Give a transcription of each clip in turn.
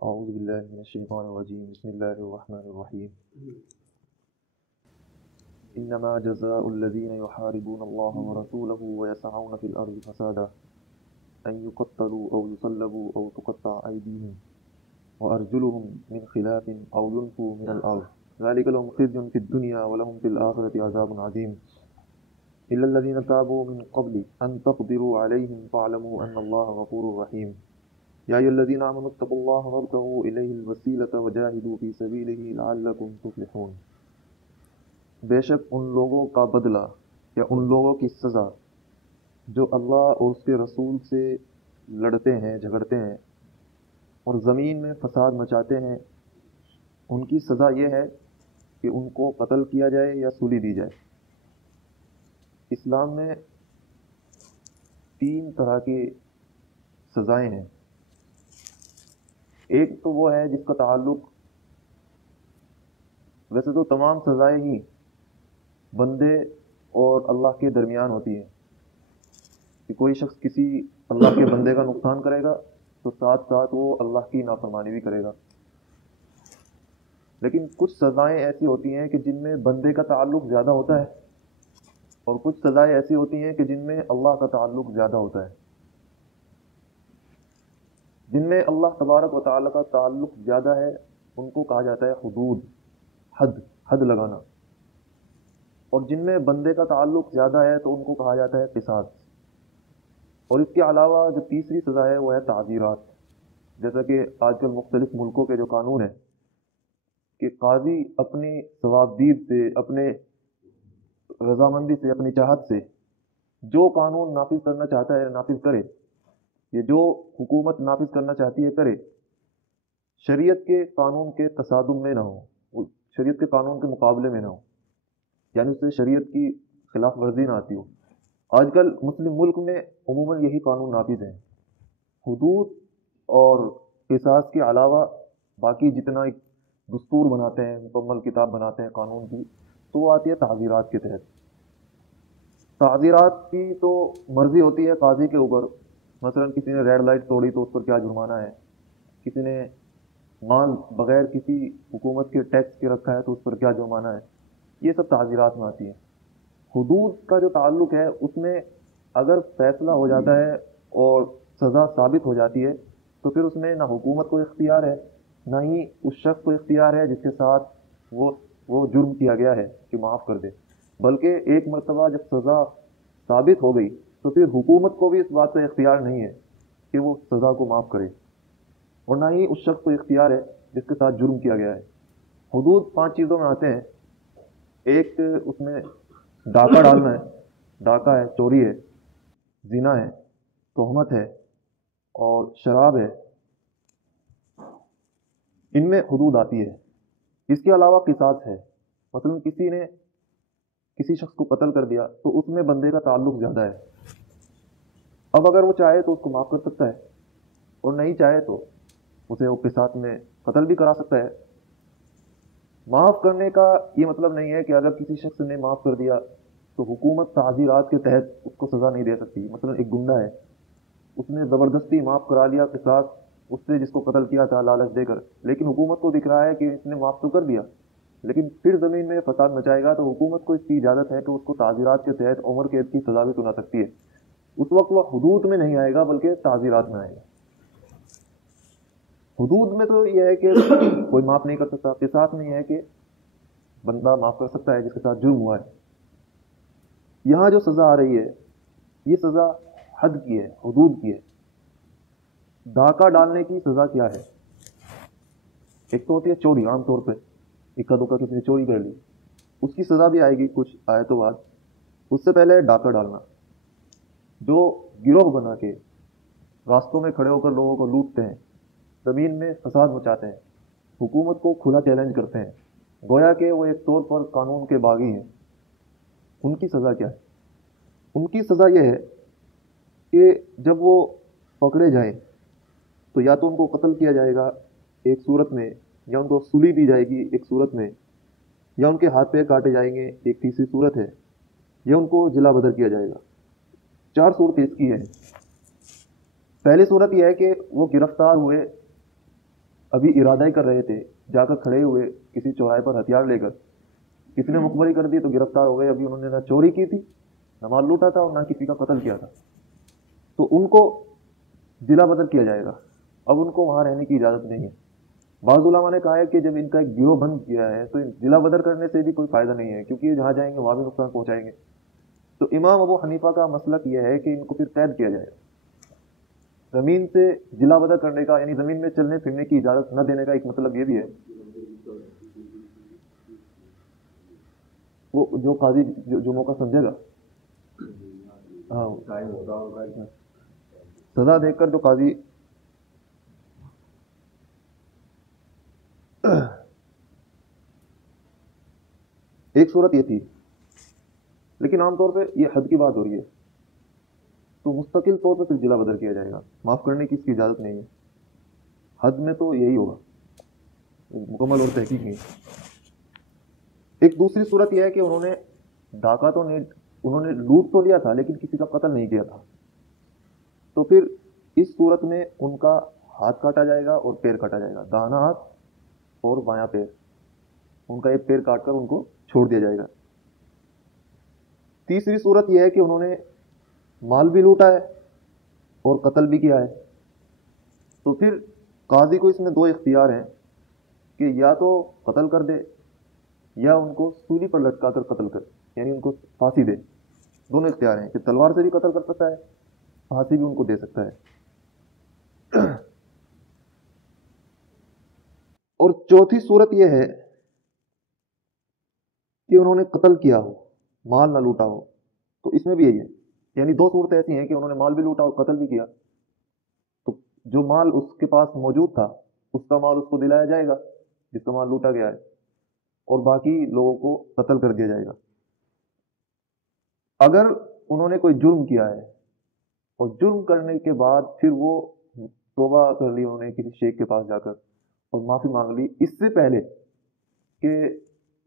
أعوذ بالله من الشيطان الرجيم بسم الله الرحمن الرحيم إنما جزاء الذين يحاربون الله ورسوله ويسعون في الأرض فسادا أن يقتلوا أو يصلبوا أو تقطع أيديهم وأرجلهم من خلاف أو ينفوا من الأرض ذلك لهم خزي في الدنيا ولهم في الآخرة عذاب عظيم إلا الذين تابوا من قبل أن تقدروا عليهم فاعلموا أن الله غفور رحيم يا أيها الذين آمنوا اتقوا الله وابتغوا إليه الوسيلة وجاهدوا في سبيله لعلكم تفلحون بے شک ان لوگوں کا بدلہ یا ان لوگوں کی سزا جو اللہ اور اس کے رسول سے لڑتے ہیں جھگڑتے ہیں اور زمین میں فساد مچاتے ہیں ان کی سزا یہ ہے کہ ان کو قتل کیا جائے یا سولی دی جائے۔ اسلام میں 3 طرح کی سزائیں ہیں۔ ایک تو وہ ہے جس کا تعلق، ویسے تو تمام سزائیں ہی بندے اور اللہ کے درمیان ہوتی ہیں کہ کوئی شخص کسی اللہ کے بندے کا نقصان کرے گا تو ساتھ ساتھ وہ اللہ کی نافرمانی بھی کرے گا، لیکن کچھ سزائیں ایسی ہوتی ہیں کہ جن میں بندے کا تعلق زیادہ ہوتا ہے اور کچھ سزائیں ایسی ہوتی ہیں کہ جن میں اللہ کا تعلق زیادہ ہوتا ہے۔ جن میں اللہ تبارک و تعالیٰ کا تعلق زیادہ ہے ان کو کہا جاتا ہے حدود، حد لگانا، اور جن میں بندے کا تعلق زیادہ ہے تو ان کو کہا جاتا ہے قصاص۔ اور اس کے علاوہ جو تیسری سزا ہے وہ ہے تعزیرات، جیسا کہ آج کل مختلف ملکوں کے جو قانون ہیں کہ قاضی اپنی ثوابدید سے، اپنے رضامندی سے، اپنی چاہت سے جو قانون نافذ کرنا چاہتا ہے نافذ کرے، یہ جو حکومت نافذ کرنا چاہتی ہے کرے، شریعت کے قانون کے تصادم میں نہ ہو، شریعت کے قانون کے مقابلے میں نہ ہو، یعنی اس سے شریعت کی خلاف ورزی نہ آتی ہو۔ آج کل مسلم ملک میں عموماً یہی قانون نافذ ہیں۔ حدود اور قصاص کے علاوہ باقی جتنا ایک دستور بناتے ہیں، مکمل کتاب بناتے ہیں قانون کی، تو وہ آتی ہے تعزیرات کے تحت۔ تعزیرات کی تو مرضی ہوتی ہے قاضی کے اوپر، مثلا کسی نے ریڈ لائٹ توڑی تو اس پر کیا جرمانہ ہے، کسی نے مال بغیر کسی حکومت کے ٹیکس کے رکھا ہے تو اس پر کیا جرمانہ ہے، یہ سب تعزیرات میں آتی ہیں۔ حدود کا جو تعلق ہے اس میں اگر فیصلہ ہو جاتا ہے اور سزا ثابت ہو جاتی ہے تو پھر اس میں نہ حکومت کو اختیار ہے نہ ہی اس شخص کو اختیار ہے جس کے ساتھ وہ جرم کیا گیا ہے کہ معاف کر دے، بلکہ ایک مرتبہ جب سزا ثابت ہو گئی تو پھر حکومت کو بھی اس بات کا اختیار نہیں ہے کہ وہ سزا کو معاف کرے، اور نہ ہی اس شخص کو اختیار ہے جس کے ساتھ جرم کیا گیا ہے۔ حدود 5 چیزوں میں آتے ہیں۔ ایک اس میں ڈاکہ ڈالنا ہے، ڈاکہ ہے، چوری ہے، زنا ہے، تہمت ہے اور شراب ہے، ان میں حدود آتی ہے۔ اس کے علاوہ قصاص ہے، مثلا کسی نے کسی شخص کو قتل کر دیا تو اس میں بندے کا تعلق زیادہ ہے، اب اگر وہ چاہے تو اس کو معاف کر سکتا ہے اور نہیں چاہے تو اسے وہ قصاص میں قتل بھی کرا سکتا ہے۔ معاف کرنے کا یہ مطلب نہیں ہے کہ اگر کسی شخص نے معاف کر دیا تو حکومت تعزیرات کے تحت اس کو سزا نہیں دے سکتی۔ مثلا ایک گنڈا ہے، اس نے زبردستی معاف کرا لیا قصاص اس سے جس کو قتل کیا تھا لالچ دے کر، لیکن حکومت کو دکھ رہا ہے کہ اس نے معاف تو کر دیا لیکن پھر زمین میں فساد مچائے گا، تو حکومت کو اس کی اجازت ہے کہ اس کو تعزیرات کے تحت عمر قید کی سزا بھی سنا سکتی ہے۔ اس وقت وہ حدود میں نہیں آئے گا بلکہ تعزیرات میں آئے گا۔ حدود میں تو یہ ہے کہ کوئی معاف نہیں کر سکتا، قصاص میں یہ ہے کہ بندہ معاف کر سکتا ہے جس کے ساتھ جرم ہوا ہے۔ یہاں جو سزا آ رہی ہے یہ سزا حد کی ہے، حدود کی ہے۔ ڈاکہ ڈالنے کی سزا کیا ہے؟ ایک تو ہوتی ہے چوری، عام طور پہ اکا دکا کسی نے چوری کر لی، اس کی سزا بھی آئے گی کچھ آیتوں بعد۔ اس سے پہلے ڈاکہ ڈالنا، جو گروہ بنا کے راستوں میں کھڑے ہو کر لوگوں کو لوٹتے ہیں، زمین میں فساد مچاتے ہیں، حکومت کو کھلا چیلنج کرتے ہیں، گویا کہ وہ ایک طور پر قانون کے باغی ہیں، ان کی سزا کیا ہے؟ ان کی سزا یہ ہے کہ جب وہ پکڑے جائیں تو یا تو ان کو قتل کیا جائے گا ایک صورت میں، یا ان کو سولی دی جائے گی ایک صورت میں، یا ان کے ہاتھ پیر کاٹے جائیں گے ایک تیسری صورت ہے، یا ان کو جلا بدر کیا جائے گا۔ 4 صورتیں اس کی ہیں۔ پہلی صورت یہ ہے کہ وہ گرفتار ہوئے، ابھی ارادہ ہی کر رہے تھے، جا کر کھڑے ہوئے کسی چوراہے پر ہتھیار لے کر، کسی نے مخبری کر دی تو گرفتار ہو گئے. ابھی انہوں نے نہ چوری کی تھی، نہ مال لوٹا تھا، اور نہ کسی کا قتل کیا تھا. تو ان کو ضلع بدر کیا جائے گا. اب ان کو وہاں رہنے کی اجازت نہیں ہے. بعض علماء نے کہا ہے کہ جب ان کا ایک گروہ بند کیا ہے تو ضلع بدر کرنے سے بھی کوئی فائدہ نہیں ہے، کیونکہ یہ جہاں جائیں گے وہاں بھی نقصان پہنچائیں گے. تو امام ابو حنیفہ کا مسلک یہ ہے کہ ان کو پھر قید کیا جائے. زمین سے ضلع بدر کرنے کا، یعنی زمین میں چلنے پھرنے کی اجازت نہ دینے کا ایک مطلب یہ بھی ہے. وہ جو قاضی جو موقع سمجھے گا، ہاں سزا دیکھ کر جو قاضی ایک صورت یہ تھی، لیکن عام طور پہ یہ حد کی بات ہو رہی ہے تو مستقل طور پہ پھر ضلع بدر کیا جائے گا. معاف کرنے کی اس کی اجازت نہیں ہے. حد میں تو یہی ہوگا، مکمل اور تحقیق نہیں. ایک دوسری صورت یہ ہے کہ انہوں نے ڈاکہ تو نہیں، انہوں نے لوٹ تو لیا تھا لیکن کسی کا قتل نہیں کیا تھا. تو پھر اس صورت میں ان کا ہاتھ کاٹا جائے گا اور پیر کاٹا جائے گا، داہنا ہاتھ اور بایاں پیر. ان کا ایک پیر کاٹ کر ان کو چھوڑ دیا جائے گا. تیسری صورت یہ ہے کہ انہوں نے مال بھی لوٹا ہے اور قتل بھی کیا ہے. تو پھر قاضی کو اس میں دو اختیار ہیں کہ یا تو قتل کر دے یا ان کو سولی پر لٹکا کر قتل کر، یعنی ان کو پھانسی دے. دونوں اختیار ہیں کہ تلوار سے بھی قتل کر سکتا ہے، پھانسی بھی ان کو دے سکتا ہے. اور چوتھی صورت یہ ہے کہ انہوں نے قتل کیا ہو، مال نہ لوٹا ہو. تو اس میں بھی یہی ہے، یعنی دو صورتیں ایسی ہیں کہ انہوں نے مال بھی لوٹا اور قتل بھی کیا. تو جو مال اس کے پاس موجود تھا اس کا مال اس کو دلایا جائے گا جس کا مال لوٹا گیا ہے، اور باقی لوگوں کو قتل کر دیا جائے گا. اگر انہوں نے کوئی جرم کیا ہے اور جرم کرنے کے بعد پھر وہ توبہ کر لی، انہوں نے کسی شیخ کے پاس جا کر اور معافی مانگ لی اس سے پہلے کہ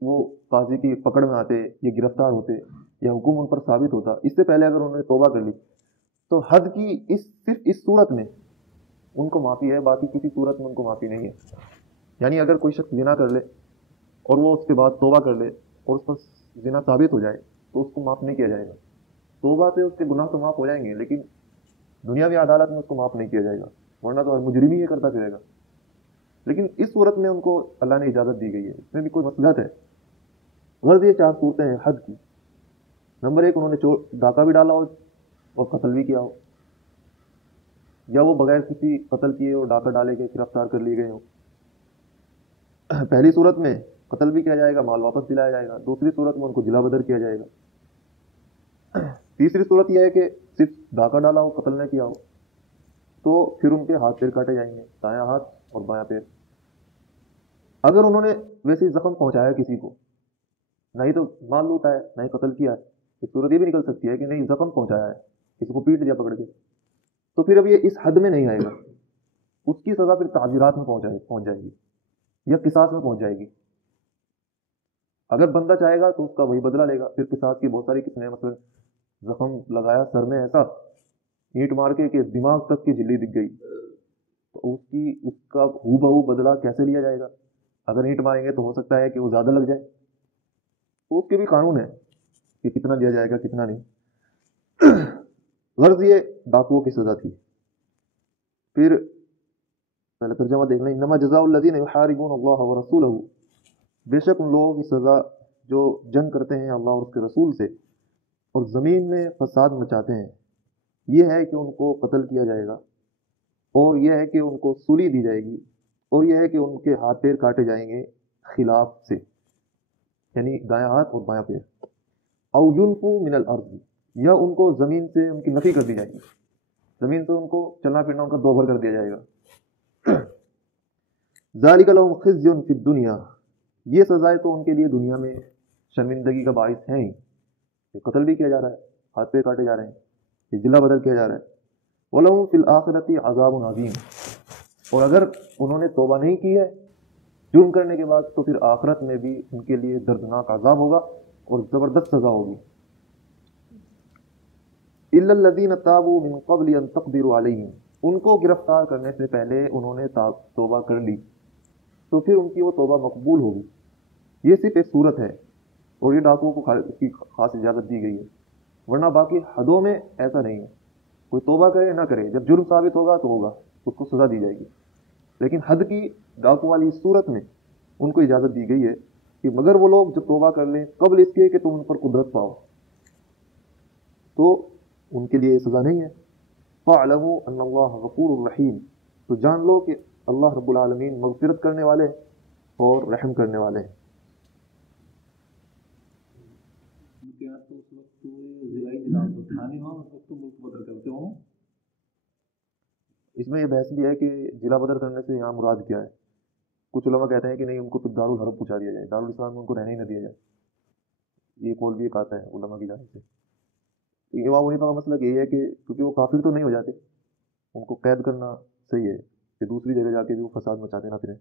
وہ قاضی کی پکڑ میں آتے یا گرفتار ہوتے یا حکم ان پر ثابت ہوتا، اس سے پہلے اگر انہوں نے توبہ کر لی تو حد کی صرف اس صورت میں ان کو معافی ہے، باقی کسی صورت میں ان کو معافی نہیں ہے. یعنی اگر کوئی شخص زنا کر لے اور وہ اس کے بعد توبہ کر لے اور اس پر زنا ثابت ہو جائے تو اس کو معاف نہیں کیا جائے گا. توبہ پہ اس کے گناہ تو معاف ہو جائیں گے لیکن دنیاوی عدالت میں اس کو معاف نہیں کیا جائے گا، ورنہ تو ہر مجرم ہی یہ کرتا پھرے گا. لیکن اس صورت میں ان کو اللہ نے اجازت دی گئی ہے. اس میں بھی کوئی مصلحت ہے. غرض یہ چار صورتیں ہیں حد کی. نمبر ایک، انہوں نے ڈاکہ بھی ڈالا ہو اور قتل بھی کیا ہو، یا وہ بغیر کسی قتل کیے اور ڈاکہ ڈالے کے گرفتار کر لیے گئے ہوں. پہلی صورت میں قتل بھی کیا جائے گا، مال واپس دلایا جائے گا. دوسری صورت میں ان کو ضلع بدر کیا جائے گا. تیسری صورت یہ ہے کہ صرف ڈاکہ ڈالا ہو، قتل نہ کیا ہو، تو پھر ان کے ہاتھ پیر کاٹے جائیں گے، دایاں ہاتھ اور بایاں پیر. اگر انہوں نے ویسے ہی زخم پہنچایا کسی کو، نہ ہی تو مال لوٹا ہے نہ ہی قتل کیا ہے، ایک صورت یہ بھی نکل سکتی ہے کہ نہیں زخم پہنچایا ہے، کسی کو پیٹ دیا پکڑ کے، تو پھر اب یہ اس حد میں نہیں آئے گا. اس کی سزا پھر تعزیرات میں پہنچ جائے گی یا قصاص میں پہنچ جائے گی. اگر بندہ چاہے گا تو اس کا وہی بدلہ لے گا. پھر قصاص کی بہت ساری قسمیں ہیں، مثلا زخم لگایا سر میں ایسا اینٹ مار کے کہ دماغ تک کی جھلی دکھ گئی، تو اس کا ہو بہو بدلہ کیسے لیا جائے گا؟ اگر اینٹ ماریں گے تو ہو سکتا ہے کہ وہ زیادہ لگ جائے، تو اس کے بھی قانون ہے کہ کتنا دیا جائے گا کتنا نہیں. غرض یہ ڈاکوؤں کی سزا تھی. پھر پہلے ترجمہ دیکھ لیں. انما جزاء الذین یحاربون اللہ ورسولہ، بے شک ان لوگوں کی سزا جو جنگ کرتے ہیں اللہ اور اس کے رسول سے اور زمین میں فساد مچاتے ہیں، یہ ہے کہ ان کو قتل کیا جائے گا، اور یہ ہے کہ ان کو سولی دی جائے گی، اور یہ ہے کہ ان کے ہاتھ پیر کاٹے جائیں گے خلاف سے، یعنی دایاں ہاتھ اور بایاں پیر. او ینفوا من الارض، یا ان کو زمین سے ان کی نفی کر دی جائے گی، زمین سے ان کو چلنا پھرنا ان کا دوبھر کر دیا جائے گا. ذالک لہم خزی فی الدنیا، یہ سزائیں تو ان کے لیے دنیا میں شرمندگی کا باعث ہیں ہی. قتل بھی کیا جا رہا ہے، ہاتھ پیر کاٹے جا رہے ہیں، یہ ضلع بدل کیا جا رہا ہے. وَلَهُمْ فِي الْآخِرَةِ عَذَابٌ عَظِيمٌ، اور اگر انہوں نے توبہ نہیں کی ہے جرم کرنے کے بعد تو پھر آخرت میں بھی ان کے لیے دردناک عذاب ہوگا اور زبردست سزا ہوگی. إِلَّا الَّذِينَ تَابُوا مِن قَبْلِ أَن تَقْدِرُوا عَلَيْهِمْ، ان کو گرفتار کرنے سے پہلے انہوں نے توبہ کر لی تو پھر ان کی وہ توبہ مقبول ہوگی. یہ صرف ایک صورت ہے اور یہ ڈاکوؤں کو اس کی خاص اجازت دی گئی ہے، ورنہ باقی حدوں میں ایسا نہیں ہے. کوئی توبہ کرے نہ کرے، جب جرم ثابت ہوگا تو ہوگا، اس کو سزا دی جائے گی. لیکن حد کی ڈاکو والی صورت میں ان کو اجازت دی گئی ہے کہ مگر وہ لوگ جب توبہ کر لیں قبل اس کے کہ تم ان پر قدرت پاؤ، تو ان کے لیے سزا نہیں ہے. فَاعْلَمُوا أَنَّ اللَّهَ غَفُورٌ رَحِيمٌ، تو جان لو کہ اللہ رب العالمین مغفرت کرنے والے اور رحم کرنے والے ہیں. اس میں یہ بحث بھی ہے کہ ضلع بدر کرنے سے یہاں مراد کیا ہے. کچھ علماء کہتے ہیں کہ نہیں، ان کو پھر دارالحرب پہنچا دیا جائے، دارالاسلام میں ان کو رہنے ہی نہ دیا جائے. یہ قول بھی ایک آتا ہے علماء کی جانب سے. امام حنیفہ کا مسئلہ یہی ہے کہ کیونکہ وہ کافر تو نہیں ہو جاتے، ان کو قید کرنا صحیح ہے کہ دوسری جگہ جا کے بھی وہ فساد مچاتے نہ پھریں.